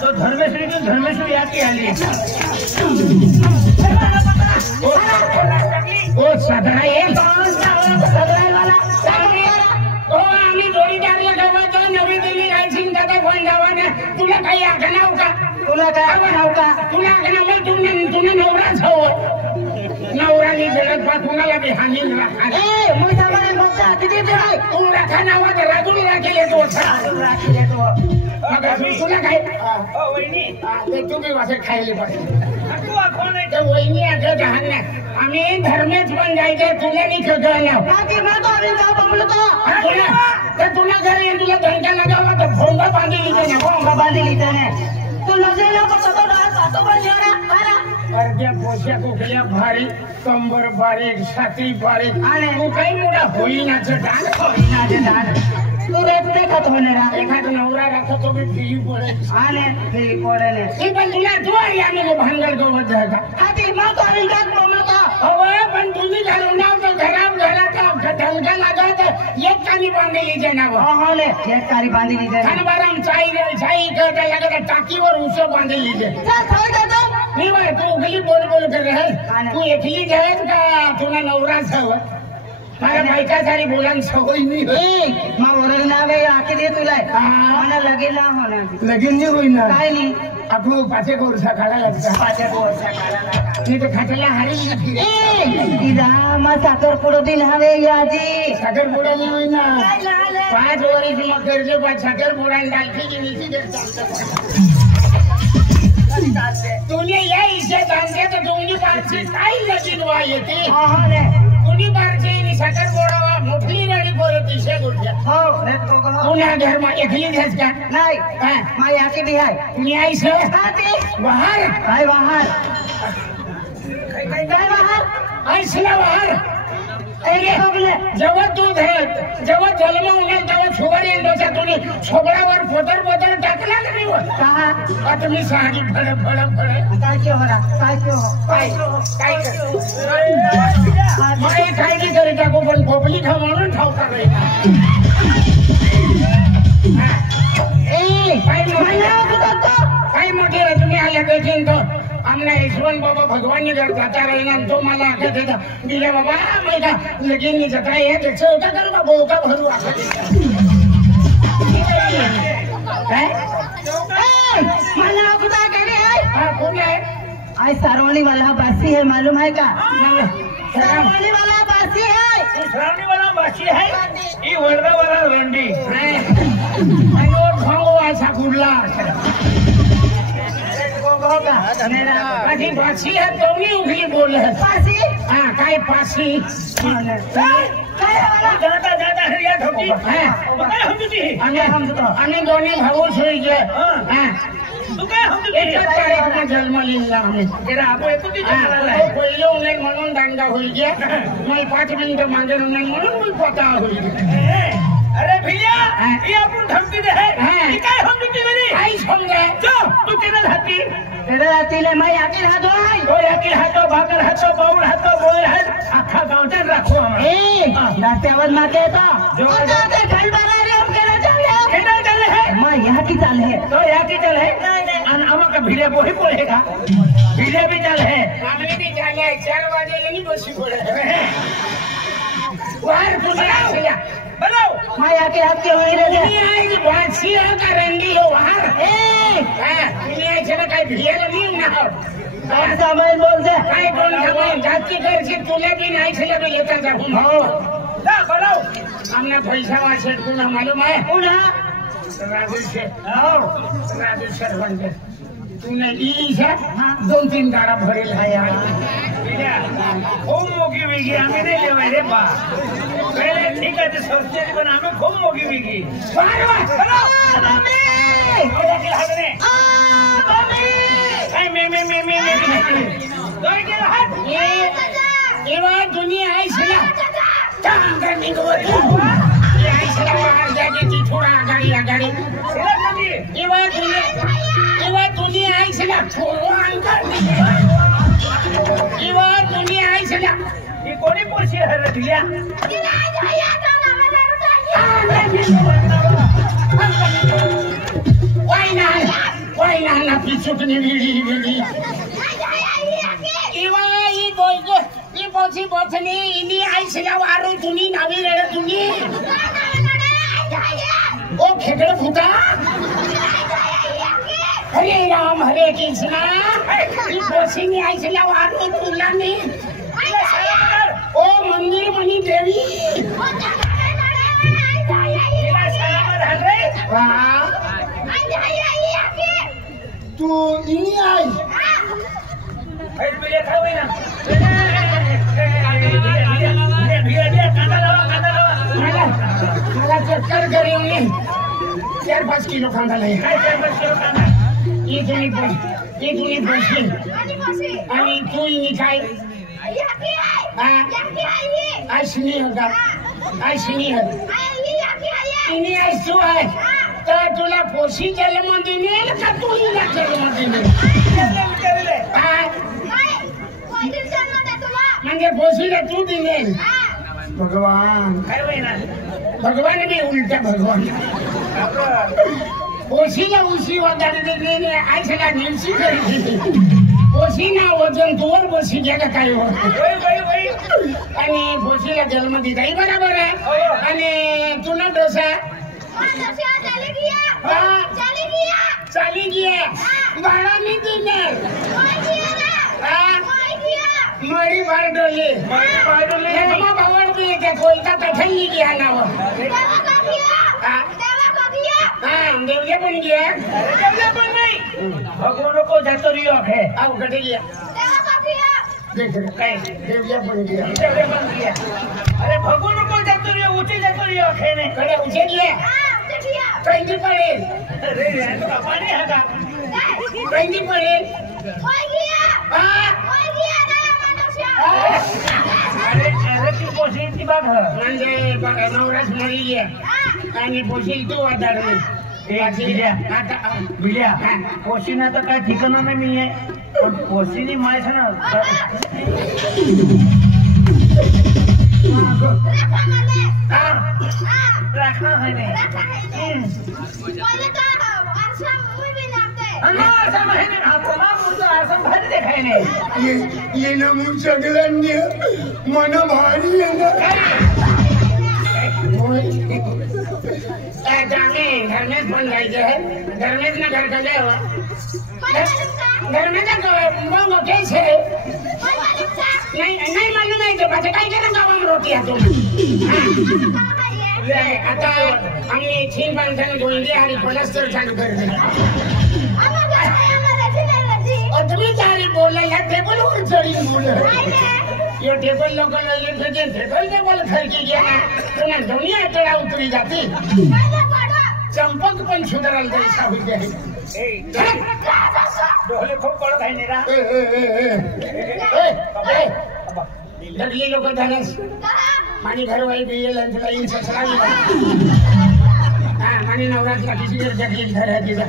तो धर्मेश्वरी याकी आली ओ साधना येईल आम्ही जोडीदारला गावात नवी दिल्ली रायसिंग दादा फोन लावाने तुला काही आखणाव का तुला काय आखणाव का तुला आखणाव तुला नवराच हवं नवरानी जगत पा कुणाला बी हानी ए मग सामाने बघता किती ते आहे तू राखा नावात राजून राखीले तो राखीले तो तुला काय ओ वहिनी ते तुम्ही वासे खायले पाहिजे तू कोण आहे ते वहिनी आता जहान आम्ही धर्मेच पण जायचे तुला नाही कळलं बाकी मग तो आम्ही जाऊ बघलो तुला घरी तुला धंदा लगावा तर भोंगा बांधली ना भोंगा बांधली ना तू नजरेला पकतो ना तो पण जरा अर्ध्या पोषा कोकल्या भारी कंबर बारीक छाती बारीक आणि तू काही मोठा होईनाचं डान तू रेपते का तो एखादा नवरा राखतो तो भी फी पडे आणि फी पडेल ती पण तुला तू आणि आम्ही भांगड गवत जाता हाती मग तो आणि जात बोलता अरे पण तुम्ही घालून नाव तर घरात ढलका लागत एक कानी बांधली जनाव हाले एक कानी बांधली जनाव खानबाराम चाई करता लागत टाकीवर उस बांधली जे नहीं भाई तू उगली बोल कर रहे तू एकली जाए का तुला नवरा सव मारा बायका सारी बोलान सवय नाही मा ओरग नावे आके दे तुला मला लगेल ना होणार लगेल नाही होईना काय नाही आपलो पाचे कोरसा काढा लागता पाचे कोरसा काढा लागता नाही तर खाटला हारी ना फिरे इदा मा साखर पुडो दिन हवे याजी साखर पुडो नाही होईना 5 वर्ष मग करजे 5 साखर पुडान डालकी की नीची दे तुझे ये इसे जानते तो तुमनी पारसी काय लगीन वा येते तुनी पारसी साखर बोडावा मोठली गाडी बोलती शे गुडच्या हो पुन्हा घर मा एकली घ्यास का नाही मा याके भी आहे तुनी आईस वाहर काय वाहर काय वाहर आईसला वाहर जेव्हा दूध आहे जेव्हा जन्म होणार तेव्हा शुगर येण्याच्या तुम्ही छोकड्यावर फोतर टाकला का नाही आता मी साडी फळ काय नाही तरी टाकू पण खोपली खा म्हणून ठावता काही मोठी तुम्ही आल्या देखील तो आमना यशवंत बाबा भगवान घर जाता रहना तो मला आके देता दिले बाबा मैदा लेकिन नहीं जाता है देखो होता करो बाबा का भरू आके है माना खुदा कह रहे है हां कौन है आज सरवणी वाला बासी है मालूम है का सरवणी वाला बासी है सरवणी वाला बासी है ये वर्धा वाला रंडी है और भागो ऐसा कुल्ला पासी है तो नहीं उगली बोल है पासी हाँ काय पासी जाता है या ठोकी हाँ हमें दोनों भावों सोई जे हाँ तू काय हम तुझे 1 तारीख में जन्म लिहिला आम्ही तेरा आपो येतो ती जन्माला आहे पहिलो उन्हें म्हणून दांडा होई जे मला 5 मिनिटं मागे उन्हें म्हणून मी पता होई अरे भैया ये अपन धमकी दे है ये काय हम तुझे मेरी आई समझे जो तू तेरा हाती ले मैं आके हाथो आई तो आके हाथो भाकर हाथो बाउल हाथो बोल हाथ आखा गावचा राखो हम ए नात्यावर माके तो जो ते घर बना रे हम केना चले है मैं यहां की चल है तो यहां की चल है अन हमका भिड़े बोही पड़ेगा भिड़े भी चल है हमने भी चल है 4 बजे नहीं बसी पड़े वार बुलाओ बनाओ मैं आके आपके वहीं रह गया ये आएगी बासी है का रंडी हो बाहर ए हां ये चला काय भियल नहीं ना हो और सामान बोल दे काय बोल सामान जाती कर से तुले भी नहीं चले भी लेता जा हम हो जा बनाओ हमने पैसा वासे को मालूम है कौन है राजू से राजू सर बन तूने ईशा 2-3 गाड़ा भरेल है यार खूब मोगी विगी आम्ही नाही लेवाय रे बा पहिले ठीक आहे ते सोचते पण आम्ही खूब मोगी विगी मम्मी ओला के हाडने मम्मी काय मे दोय के हात ये बात दुनिया है सला काम करने को ये है सला बाहर जाके जी थोड़ा आगाड़ी ये बात दुनिया है सला छोड़ो अंकल ये बात दुनिया है सला ये कोणी पोशी है रखलिया वाई ना आपली चुकणी वेगळी बोचनी इनी आईसला वारू तुनी नावी रे तुनी ओ खेकड़ फुटा हरे राम हरे कृष्णा ई बोचनी आईसला वारू तुलानी ओ मंदिर मनी देवी वाह तू इनी आई बिले खावे ना मला चक्कर करेंगे 4-5 किलो कांदा ले ये तुम्ही बसशील आणि तू इनी काय आशनी होगा आशनी है इनी आयसू आहे तर तुला पोशी जन्म देईल का तू हिला जन्म देईल म्हणजे पोशीला तू दिलेल भगवान भगवान भी उल्टा भगवान पोशीला उशी वगैरे देणे आयसला निवशी करी पोशीना वजन तुवर पोशी गेला काय आणि पोशीला जन्म दिलाय बरोबर आहे आणि तुला डोसा चाली गया भाड़ा नहीं देने मरी बार डोले लगमा भवन भी है कोई का तठन नहीं गया ना वो देवलिया बन गया देवलिया बन नहीं भगवानों को जतरियो है अब कट गया देख रहे देवलिया बन गया अरे भगवानों को जतरियो ऊंचे जतरियो है ने कड़े ऊंचे गया कहीं पड़े अरे यार तो पानी है का कहीं पड़े हो गया ना मनुष्य अरे तू पोषित की बात है म्हणजे नवरास मरी गया आणि पोषित तू आधार में बिलिया पोषीना तर काय ठिकाणा नाही मी आहे पण पोषीनी माय छ ना रखना है नहीं ये नमून सगळ्यांनी मन भारी धर्मेश बन जायचे है धर्मेश ने घर चले हुआ धर्मेश का कैसे नहीं मालूम है तो बच्चे काय केलं गावात रोटी आहे तुम्ही आता आम्ही 3 माणसाने गोंडी आणि प्लास्टर चालू करते और तुम्ही चारी बोलला या टेबल वर चढून बोल ये टेबल लोकल ये टेबल खर्ची गया ना पुन्हा दुनिया तळा उतरी जाते चंपक पण सुधाराल जैसा होईल आहे डोले खूप पडत आहे नेरा लगली लोक झालेस मानी घरवाई बियल आणि तुला इन ससराई मानी नवरातला किसी घर जगली घर है तिचा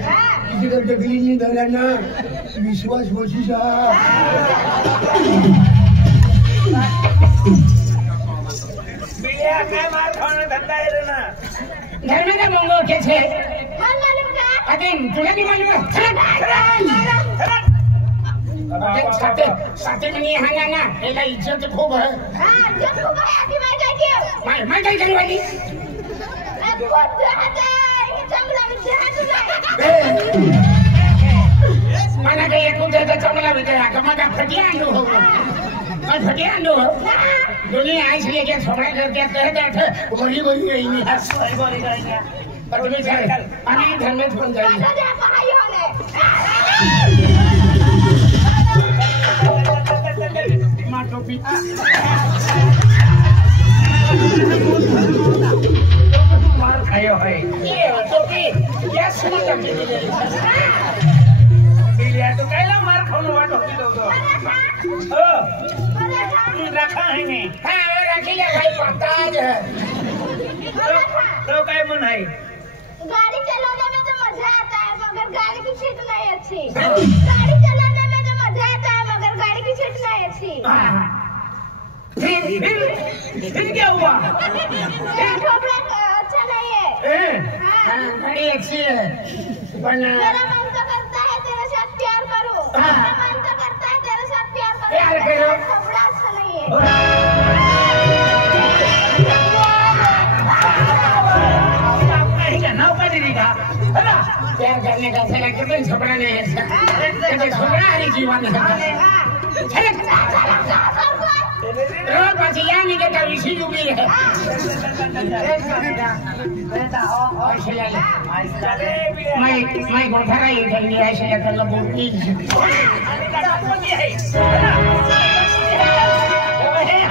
किसी घर जगली नहीं धरा ना विश्वास वशीचा बिया काय मार खाना धंदा है रे ना घर में का मंगो के छे मन मालूम का अरे तुला नहीं मालूम साथे में नहीं हाना ना एला इज्जत खूब है हां इज्जत खूब है आदमी मैं क्या किया मैं क्या करने वाली माना के एक उधर का चमला बिते का मगा फटिया आंदो हो मैं फटिया आंदो हो दुनिया आइस लेके छोड़ा करके कहते बड़ी बड़ी रही नहीं हंस बड़ी करेंगे पर तुम्हें चल पानी घर में बन जाएगी मार टोपी मार खायो है ये टोपी क्या समझ के लिए बिलिया तो कैला मार खानो वा टोपी दो दो रखा है ने हां रखी ले भाई पताज है तो काय मन है गाड़ी चलाने में तो मजा आता है मगर गाड़ी की सीट नहीं अच्छी गाड़ी चलाने में तो मजा आता है मगर गाड़ी की सीट नहीं अच्छी फिर क्या हुआ अच्छा नहीं है गाड़ी अच्छी है मेरा मन तो करता है तेरे साथ मन तो करता है तेरे साथ प्यार प्यार करो। कपड़ा अच्छा नहीं है। प्यार करने का सला कभी झपड़ा नहीं है कभी झपड़ा हरी जीवन है रोज बचिया नहीं के कभी सी डूबी है मैं गोठा ये कर लिया ऐसे या कर लो बोलती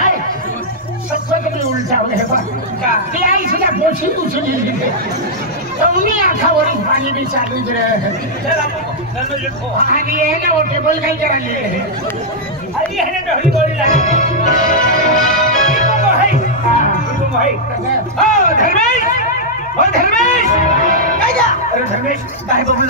सबको कभी उल्टा हो गया क्या इसलिए बोझी कुछ नहीं तो उन्हीं आखा और पानी भी चालू रहे आणि आहे ना वो टेबल काही करायला अरे आहे ना ढोली बोली लागे तुम भाई ओ धर्मेश काय जा अरे धर्मेश काय बघू